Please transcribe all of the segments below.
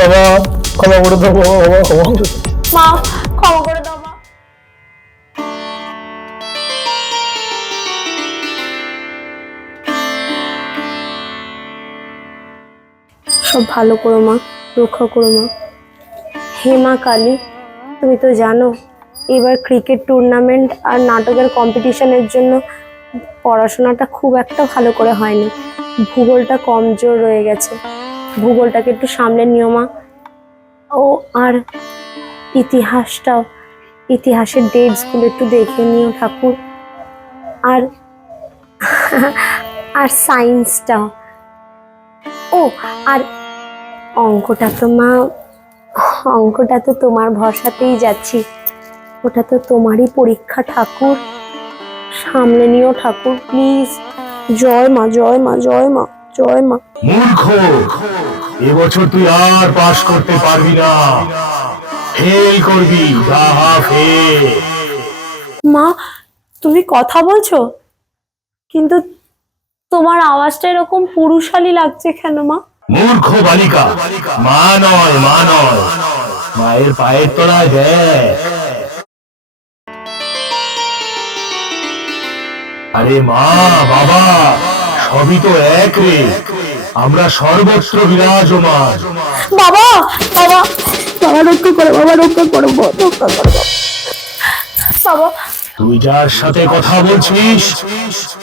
বাবা ক্ষমা করে দাও বাবা, ক্ষমা করে দাও। মা ক্ষমা করে দাও মা। সব ভালো করো মা, রক্ষা করো মা। হে মা কালী, তুমি তো জানো এবার ক্রিকেট টুর্নামেন্ট আর নাটকের কম্পিটিশনের জন্য পড়াশোনাটা খুব একটা ভালো করে হয়নি, ভূগোলটা কমজোর রয়ে গেছে, ভূগোলটাকে একটু সামলে নিও মা। ও আর ইতিহাসটাও, ইতিহাসের ডেটসগুলো একটু দেখে নিও ঠাকুর। আর আর সায়েন্সটাও। ও আর অঙ্কটা তো মা, অঙ্কটা তো তোমার ভরসাতেই যাচ্ছি, ওটা তো তোমারই পরীক্ষা ঠাকুর, সামলে নিও ঠাকুর প্লিজ। জয় মা, জয় মা, জয় মা, জয় মা। মূর্খ, এবছর তুই আর পাস করতে পারবি না, ফেল করবি, ডাহা ফেল। মা তুমি কথা বলছো, কিন্তু তোমার আওয়াজটা এরকম পুরুষালী লাগছে কেন মা? মূর্খ বালিকা, মা নয়, মা নয়, মায়ের পায়ের তলায় দেখ। আরে মা বাবা সবই তো এক রে, আমরা সর্বত্র বিরাজমান। বাবা বাবা বাবা রক্ষা করো, বাবা রক্ষা করো, রক্ষা করো বাবা। তুই যার সাথে কথা বলছিস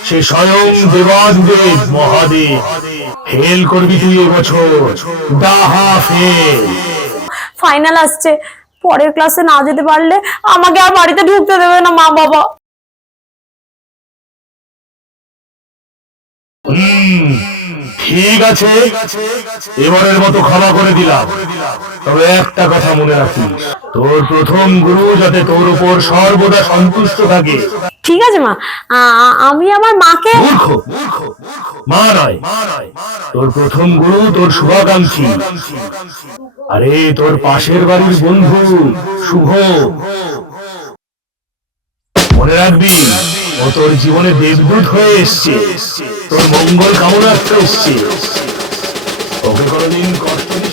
সে স্বয়ং দেবাদিদেব মহাদেব। ফেল করবি তুই এবছর, ডাহা ফেল। ফাইনাল আসছে, পরের ক্লাসে না যেতে পারলে আমাকে আর বাড়িতে ঢুকতে দেবে না মা বাবা। ঠিক আছে, এবারের মতো ক্ষমা করে দিলাম, তবে একটা কথা মনে রাখিস, তোর প্রথম গুরু যাতে তোর উপর সর্বদা সন্তুষ্ট থাকে। ঠিক আছে মা, আমি আমার মাকে। মূর্খ, মা নয়, তোর প্রথম গুরু তোর শুভাকাঙ্ক্ষী। আরে তোর পাশের বাড়ির বন্ধু শুভ, মনে রাখবি ও তোর জীবনে দেবদূত হয়ে এসছে, তোর মঙ্গল কামনার্থে এসছে। ওকে কোনোদিন কষ্ট দিস